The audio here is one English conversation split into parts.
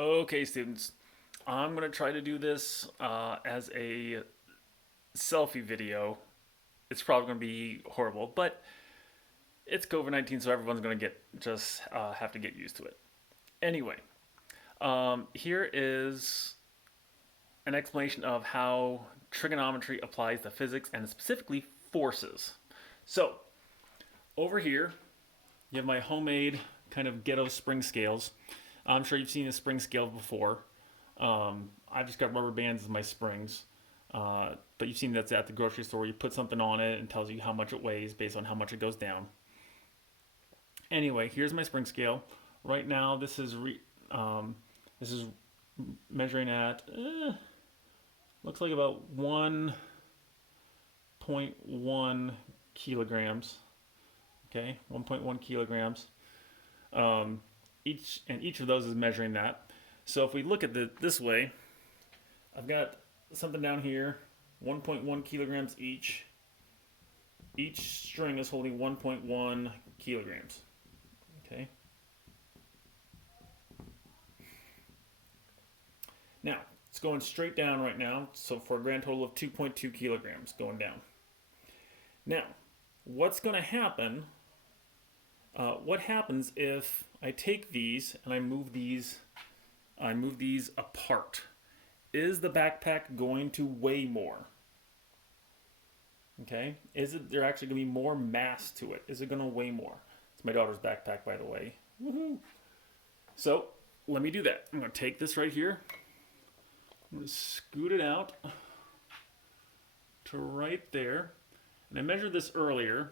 Okay, students, I'm going to try to do this as a selfie video. It's probably going to be horrible, but it's COVID-19, so everyone's going to just have to get used to it. Anyway, here is an explanation of how trigonometry applies to physics and specifically forces. So, over here, you have my homemade kind of ghetto spring scales. I'm sure you've seen a spring scale before. I've just got rubber bands as my springs. But you've seen that's at the grocery store. You put something on it and it tells you how much it weighs based on how much it goes down. Anyway, here's my spring scale. Right now, this is measuring at looks like about 1.1 kilograms. Okay, 1.1 kilograms. Each of those is measuring that. So if we look at this way, I've got something down here, 1.1 kilograms each. Each string is holding 1.1 kilograms. Okay. Now, it's going straight down right now, so for a grand total of 2.2 kilograms going down. Now, what's going to happen? What happens if I take these and I move these apart? Is the backpack going to weigh more? Okay, there actually going to be more mass to it? Is it going to weigh more? It's my daughter's backpack, by the way. Woohoo! So let me do that. I'm going to take this right here. I'm going to scoot it out to right there. And I measured this earlier.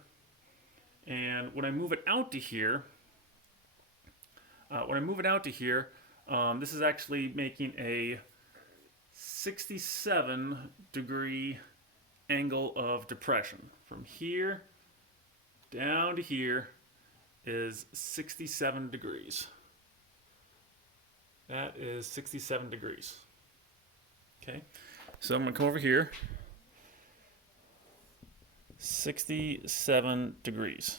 And when I move it out to here, this is actually making a 67-degree angle of depression. From here down to here is 67 degrees. That is 67 degrees. Okay, so I'm going to come over here. 67 degrees.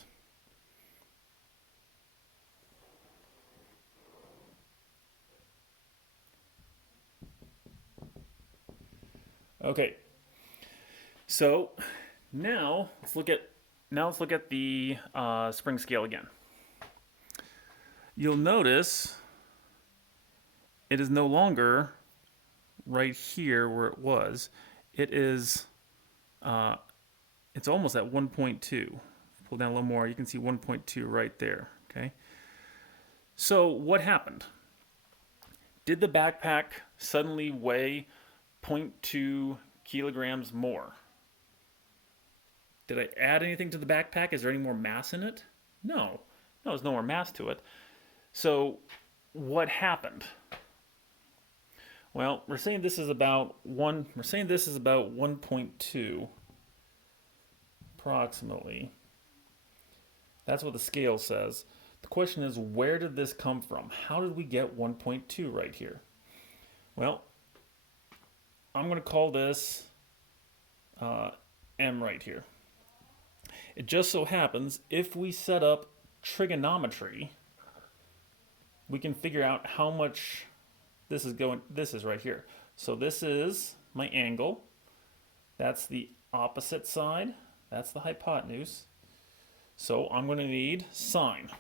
Okay. So now let's look at the spring scale again. You'll notice it is no longer right here where it was. It is it's almost at 1.2. Pull down a little more, you can see 1.2 right there. Okay. So what happened? Did the backpack suddenly weigh 0.2 kilograms more? Did I add anything to the backpack? Is there any more mass in it? No, there's no more mass to it. So what happened? Well, we're saying this is about 1.2 approximately. That's what the scale says. The question is, where did this come from? How did we get 1.2 right here? Well, I'm going to call this M right here. It just so happens, if we set up trigonometry, we can figure out how much this is right here. So this is my angle. That's the opposite side. That's the hypotenuse. So I'm going to need sine.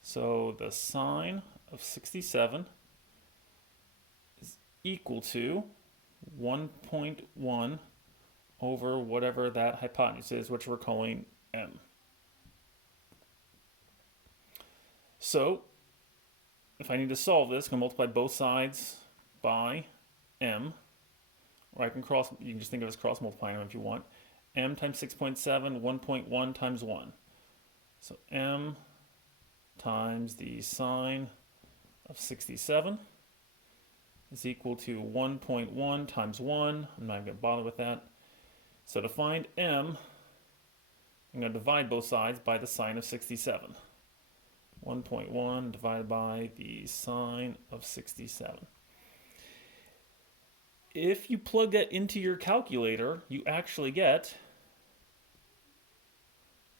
So the sine of 67 is equal to 1.1 over whatever that hypotenuse is, which we're calling m. So if I need to solve this, I can multiply both sides by m, or you can just think of it as cross multiplying them if you want. M times 6.7, 1.1 times 1. So m times the sine of 67 is equal to 1.1 times 1. I'm not even going to bother with that. So to find m, I'm going to divide both sides by the sine of 67. 1.1 divided by the sine of 67. If you plug that into your calculator, you actually get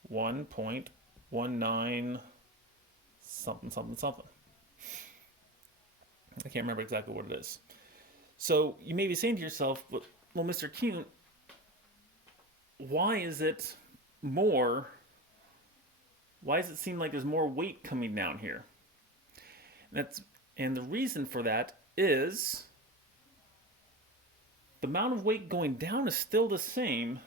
1.19 something something something. I can't remember exactly what it is. So you may be saying to yourself, well, Mr. Kuhne, why is it more? Why does it seem like there's more weight coming down here? That's and the reason for that is the amount of weight going down is still the same,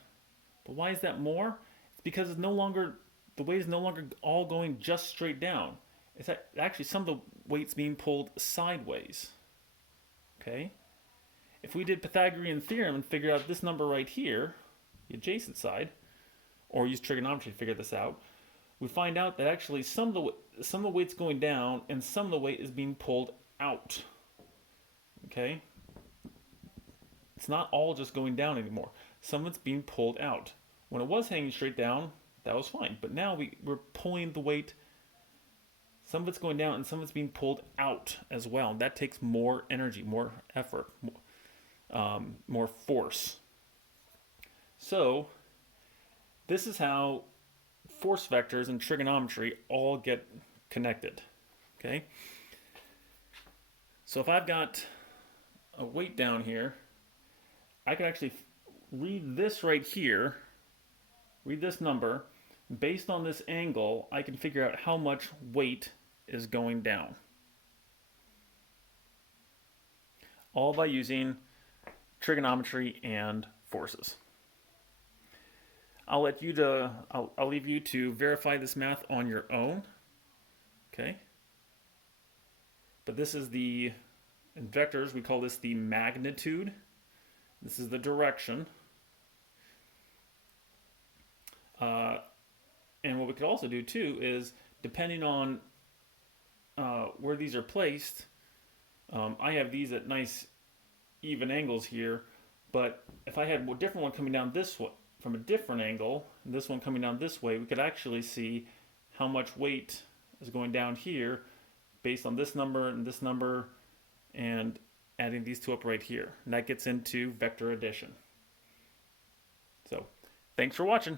but why is that more? It's because it's no longer the weight is no longer all going just straight down. It's actually some of the weight's being pulled sideways. Okay? If we did Pythagorean theorem and figured out this number right here, the adjacent side, or use trigonometry to figure this out, we find out that actually some of the weight's going down and some of the weight is being pulled out. Okay? It's not all just going down anymore. Some of it's being pulled out. When it was hanging straight down, that was fine. But now we're pulling the weight. Some of it's going down and some of it's being pulled out as well. And that takes more energy, more effort, more force. So this is how force vectors and trigonometry all get connected. Okay? So if I've got a weight down here, I can actually read this right here, read this number. Based on this angle, I can figure out how much weight is going down. All by using trigonometry and forces. I'll leave you to verify this math on your own. Okay? But this is in vectors, we call this the magnitude. This is the direction. And what we could also do too is, depending on where these are placed, I have these at nice even angles here, but if I had a different one coming down this way from a different angle, and this one coming down this way, we could actually see how much weight is going down here based on this number, and adding these two up right here. And that gets into vector addition. So, thanks for watching.